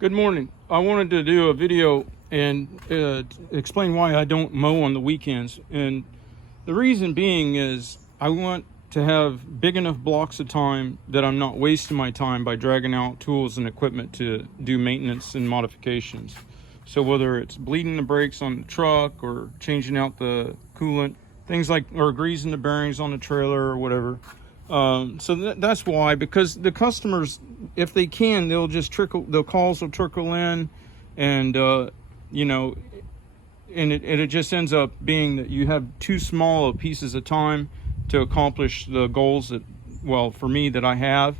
Good morning. I wanted to do a video and explain why I don't mow on the weekends. And the reason being is I want to have big enough blocks of time that I'm not wasting my time by dragging out tools and equipment to do maintenance and modifications. So whether it's bleeding the brakes on the truck or changing out the coolant, things like, or greasing the bearings on the trailer or whatever. So that's why, because the customers, if they can, they'll just the calls will trickle in, and you know, and it just ends up being that you have too small of pieces of time to accomplish the goals that, well, for me, that I have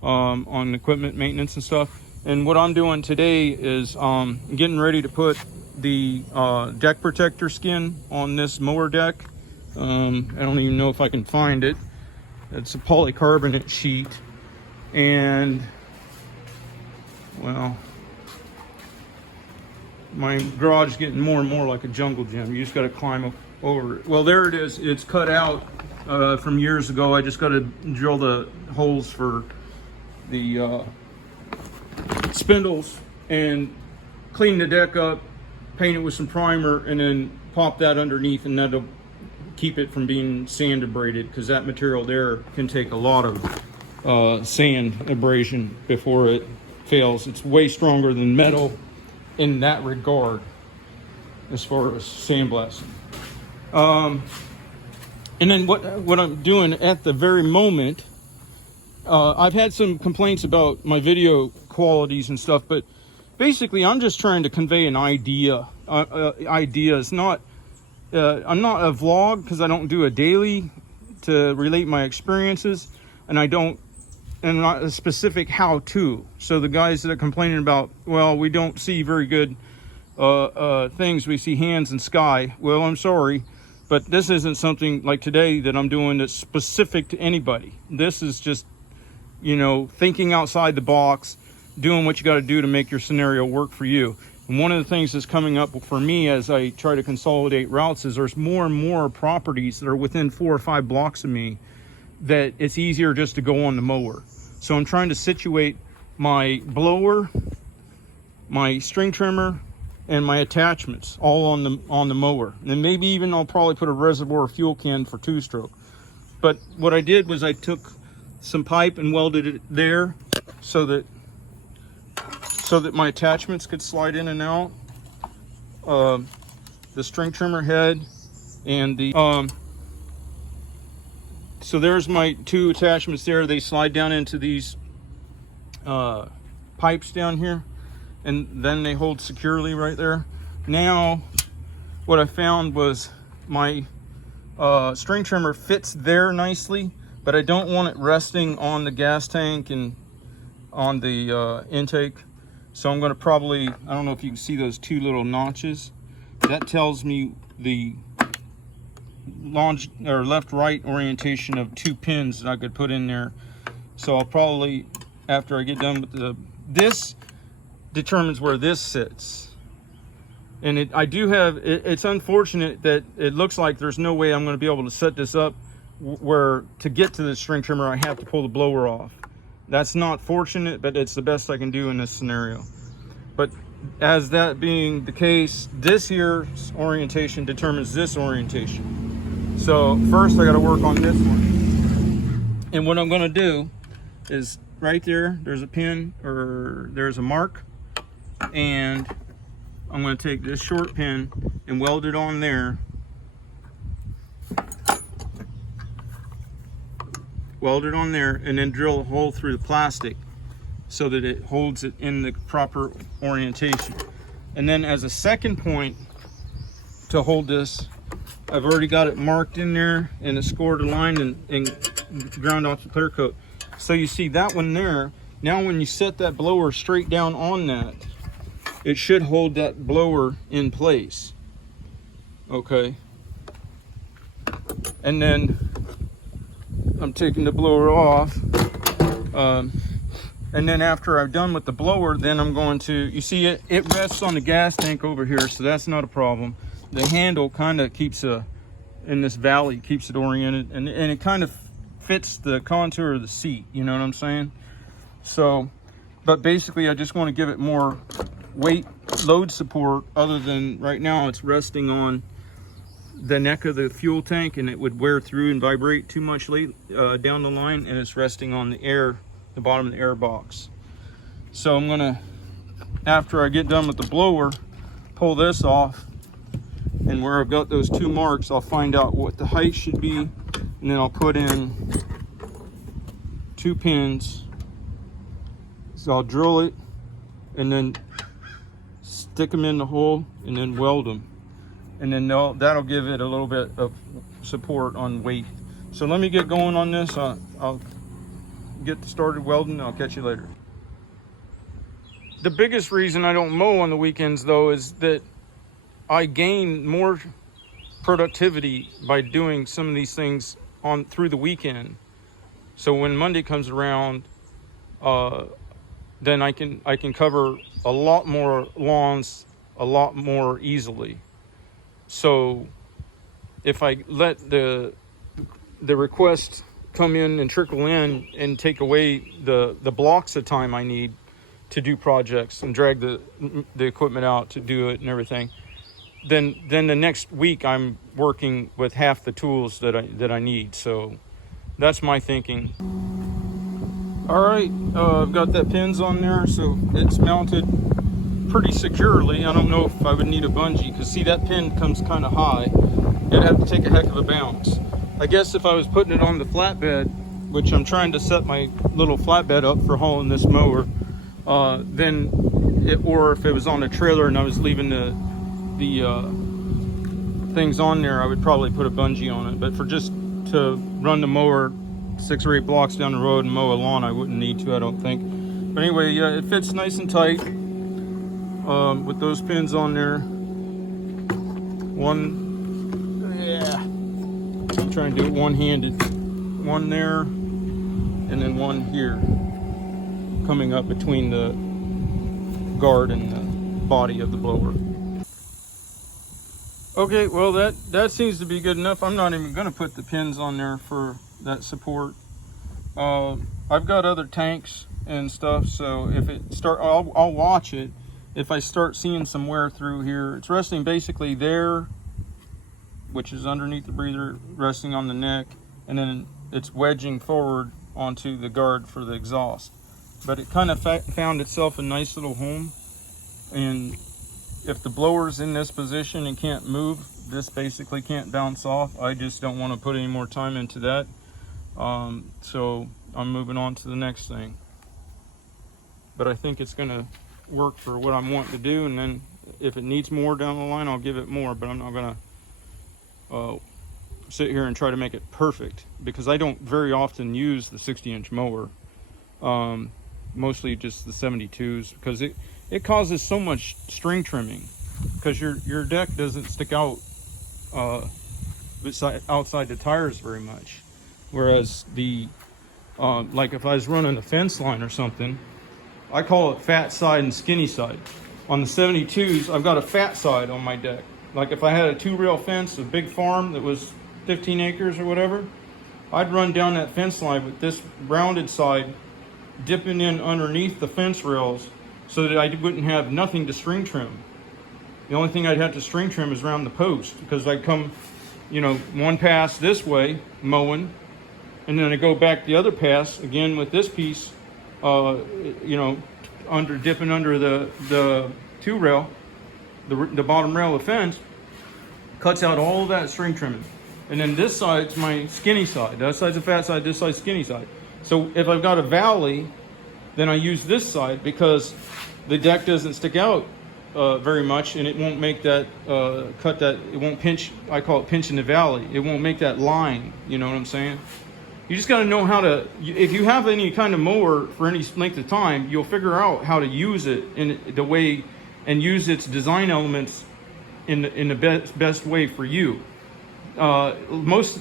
on equipment maintenance and stuff. And what I'm doing today is getting ready to put the deck protector skin on this mower deck. I don't even know if I can find it. It's a polycarbonate sheet, and well, my garage is getting more and more like a jungle gym. You just got to climb over it. Well, there it is. It's cut out from years ago. I just got to drill the holes for the spindles and clean the deck up, paint it with some primer, and then pop that underneath, and that'll keep it from being sand abraded, because that material there can take a lot of sand abrasion before it fails. It's way stronger than metal in that regard as far as sandblasting. And then what I'm doing at the very moment, I've had some complaints about my video qualities and stuff, but basically I'm just trying to convey an idea. Ideas, not I'm not a vlog, because I don't do a daily to relate my experiences, and I'm not a specific how-to. So the guys that are complaining about, well, we don't see very good things, we see hands and sky. Well, I'm sorry, but this isn't something like today that I'm doing that's specific to anybody. This is just, you know, thinking outside the box, doing what you got to do to make your scenario work for you. And one of the things that's coming up for me as I try to consolidate routes is there's more and more properties that are within 4 or 5 blocks of me that it's easier just to go on the mower. So I'm trying to situate my blower, my string trimmer, and my attachments all on the mower. And maybe even I'll probably put a reservoir fuel can for 2-stroke. But what I did was I took some pipe and welded it there so that my attachments could slide in and out. The string trimmer head and the so there's my 2 attachments there. They slide down into these pipes down here, and then they hold securely right there. Now what I found was my string trimmer fits there nicely, but I don't want it resting on the gas tank and on the intake. So I'm going to probably, I don't know if you can see those 2 little notches. That tells me the left-right orientation of 2 pins that I could put in there. So I'll probably, after I get done with this determines where this sits. And it's unfortunate that it looks like there's no way I'm going to be able to set this up where to get to the string trimmer I have to pull the blower off. That's not fortunate, but it's the best I can do in this scenario. But as that being the case, this here's orientation determines this orientation. So first I got to work on this one. And what I'm going to do is right there's a pin, or there's a mark, and I'm going to take this short pin and weld it on there. Weld it on there, and then drill a hole through the plastic so that it holds it in the proper orientation. And then as a second point to hold this, I've already got it marked in there, and it's scored a line and ground off the clear coat. So you see that one there. Now when you set that blower straight down on that, it should hold that blower in place. Okay. And then I'm taking the blower off, and then after I'm done with the blower, then I'm going to, you see it rests on the gas tank over here, so that's not a problem. The handle kind of keeps in this valley, keeps it oriented, and it kind of fits the contour of the seat, you know what I'm saying? So but basically I just want to give it more weight load support, other than right now it's resting on the neck of the fuel tank, and it would wear through and vibrate too much down the line, and it's resting on the bottom of the air box. So I'm gonna, after I get done with the blower, pull this off, and where I've got those 2 marks, I'll find out what the height should be, and then I'll put in 2 pins. So I'll drill it and then stick them in the hole and then weld them, and then that'll give it a little bit of support on weight. So let me get going on this. I'll get started welding. I'll catch you later. The biggest reason I don't mow on the weekends, though, is that I gain more productivity by doing some of these things through the weekend. So when Monday comes around, then I can cover a lot more lawns a lot more easily. So if I let the request come in and trickle in and take away the blocks of time I need to do projects and drag the equipment out to do it and everything, then the next week I'm working with half the tools that I need. So that's my thinking. All right, I've got that pins on there, so it's mounted pretty securely. I don't know if I would need a bungee, because see, that pin comes kind of high. It'd have to take a heck of a bounce. I guess if I was putting it on the flatbed, which I'm trying to set my little flatbed up for hauling this mower, or if it was on a trailer and I was leaving the things on there, I would probably put a bungee on it. But for just to run the mower 6 or 8 blocks down the road and mow a lawn, I wouldn't need to, I don't think. But anyway, yeah, it fits nice and tight with those pins on there. I'm trying to do it one-handed. One there, and then one here, coming up between the guard and the body of the blower. Okay, well that seems to be good enough. I'm not even going to put the pins on there for that support. I've got other tanks and stuff, so if I'll watch it. If I start seeing some wear through here, it's resting basically there, which is underneath the breather, resting on the neck, and then it's wedging forward onto the guard for the exhaust. But it kind of found itself a nice little home, and if the blower's in this position and can't move, this basically can't bounce off. I just don't want to put any more time into that. So I'm moving on to the next thing. But I think it's going to work for what I'm wanting to do, and then if it needs more down the line, I'll give it more, but I'm not going to sit here and try to make it perfect, because I don't very often use the 60-inch mower. Mostly just the 72s, because it causes so much string trimming, because your deck doesn't stick out outside the tires very much. Whereas like if I was running a fence line or something, I call it fat side and skinny side. On the 72s, I've got a fat side on my deck. Like if I had a 2-rail fence, a big farm that was 15 acres or whatever, I'd run down that fence line with this rounded side dipping in underneath the fence rails, so that I wouldn't have nothing to string trim. The only thing I'd have to string trim is around the post, because I'd come, one pass this way, mowing, and then I go back the other pass again with this piece, dipping under the 2-rail, the bottom rail of the fence, cuts out all of that string trimming. And then this side's my skinny side. That side's a fat side, this side's skinny side. So if I've got a valley, then I use this side, because the deck doesn't stick out very much, and it won't make that it won't pinch. I call it pinch in the valley. It won't make that line. You know what I'm saying? You just got to know how to, if you have any kind of mower for any length of time, you'll figure out how to use it in the way, and use its design elements in the best way for you. A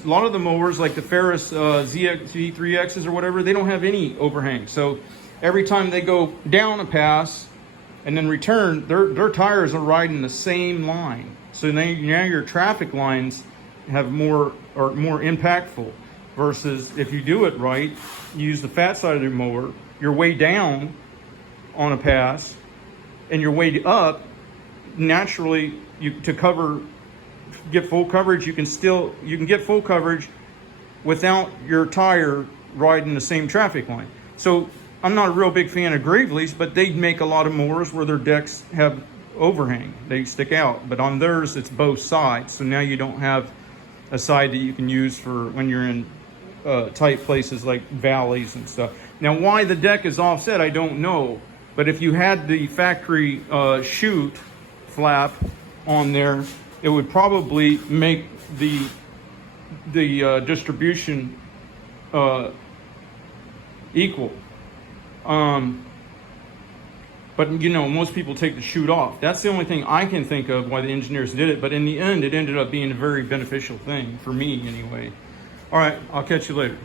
lot of the mowers, like the Ferris Z3Xs or whatever, they don't have any overhang. So every time they go down a pass and then return, their tires are riding the same line. So now your traffic lines are more impactful. Versus if you do it right, you use the fat side of the mower, you're way down, on a pass and you're way up, naturally get full coverage, you can get full coverage without your tire riding the same traffic line. So I'm not a real big fan of Gravely's, but they make a lot of mowers where their decks have overhang. They stick out, but on theirs it's both sides. So now you don't have a side that you can use for when you're in tight places like valleys and stuff. Now why the deck is offset, I don't know. But if you had the factory chute flap on there, it would probably make the distribution equal. But you know, most people take the chute off. That's the only thing I can think of why the engineers did it. But in the end, it ended up being a very beneficial thing for me anyway. All right, I'll catch you later.